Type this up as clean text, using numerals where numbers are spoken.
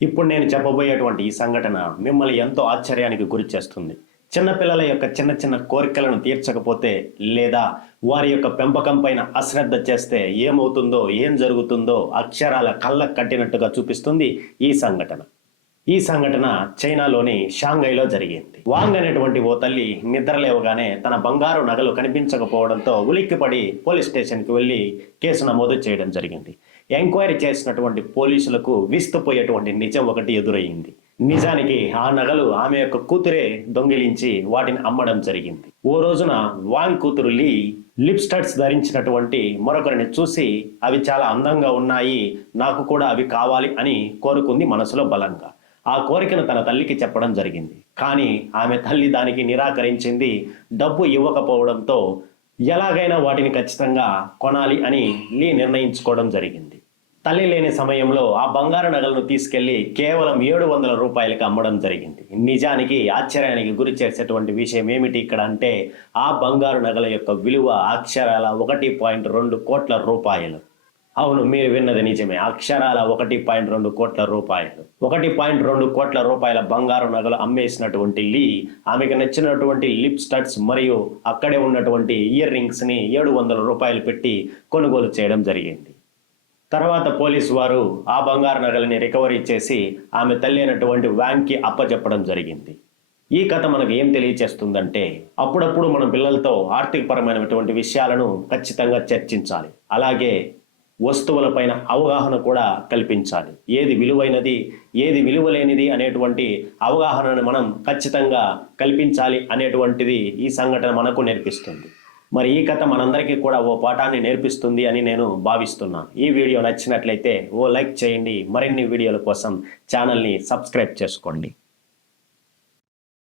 ఇప్పుడు నేను చెప్పబోయేటువంటి ఈ సంఘటన మిమ్మల్ని ఎంతో ఆశ్చర్యానికి గురి చేస్తుంది. చిన్నపిల్లల యొక్క చిన్న చిన్న కోరికలను తీర్చకపోతే లేదా వారి యొక్క పెంపకం పైన అశ్రద్ధ చేస్తే ఏమవుతుందో, ఏం జరుగుతుందో అక్షరాల కళ్ళకు కట్టినట్టుగా చూపిస్తుంది ఈ సంఘటన. ఈ సంఘటన చైనాలోని షాంఘైలో జరిగింది. వాంగ్ అనేటువంటి ఓ తల్లి నిద్రలేవగానే తన బంగారు నగలు కనిపించకపోవడంతో ఉలిక్కిపడి పోలీస్ స్టేషన్కి వెళ్ళి కేసు నమోదు చేయడం జరిగింది. ఎంక్వైరీ చేసినటువంటి పోలీసులకు విస్తుపోయేటువంటి నిజం ఒకటి ఎదురయ్యింది. నిజానికి ఆ నగలు ఆమె యొక్క కూతురే దొంగిలించి వాటిని అమ్మడం జరిగింది. ఓ రోజున వాంగ్ కూతురు లీ లిప్ స్టడ్స్ ధరించినటువంటి మరొకరిని చూసి అవి చాలా అందంగా ఉన్నాయి, నాకు కూడా అవి కావాలి అని కోరుకుంది మనసులో బలంగా. ఆ కోరికను తన తల్లికి చెప్పడం జరిగింది. కానీ ఆమె తల్లి దానికి నిరాకరించింది. డబ్బు ఇవ్వకపోవడంతో ఎలాగైనా వాటిని ఖచ్చితంగా కొనాలి అని లీ నిర్ణయించుకోవడం జరిగింది. తల్లి లేని సమయంలో ఆ బంగారు నగలను తీసుకెళ్లి కేవలం 700 రూపాయలకి అమ్మడం జరిగింది. నిజానికి ఆశ్చర్యానికి గురి చేసేటువంటి విషయం ఏమిటి ఇక్కడ అంటే ఆ బంగారు నగల యొక్క విలువ అక్షరాల 1.2 కోట్ల రూపాయలు. అవును, మీరు విన్నది నిజమే. అక్షరాల 1.2 కోట్ల రూపాయలు. 1.2 కోట్ల రూపాయల బంగారు నగలు అమ్మేసినటువంటి లీ ఆమెకు నచ్చినటువంటి లిప్ స్టడ్స్ మరియు అక్కడే ఉన్నటువంటి ఇయర్ రింగ్స్ ని 700 రూపాయలు పెట్టి కొనుగోలు చేయడం జరిగింది. తర్వాత పోలీసు వారు ఆ బంగారు నగలని రికవరీ చేసి ఆమె తల్లి అయినటువంటి వాంగ్కి అప్పచెప్పడం జరిగింది. ఈ కథ మనకు ఏం తెలియచేస్తుందంటే అప్పుడప్పుడు మన పిల్లలతో ఆర్థికపరమైనటువంటి విషయాలను ఖచ్చితంగా చర్చించాలి. అలాగే వస్తువులపైన అవగాహన కూడా కల్పించాలి. ఏది విలువైనది, ఏది విలువలేనిది అనేటువంటి అవగాహనను మనం ఖచ్చితంగా కల్పించాలి అనేటువంటిది ఈ సంఘటన మనకు నేర్పిస్తుంది. మరి ఈ కథ మనందరికీ కూడా ఓ పాఠాన్ని నేర్పిస్తుంది అని నేను భావిస్తున్నాను. ఈ వీడియో నచ్చినట్లయితే ఓ లైక్ చేయండి. మరిన్ని వీడియోల కోసం ఛానల్ని సబ్స్క్రైబ్ చేసుకోండి.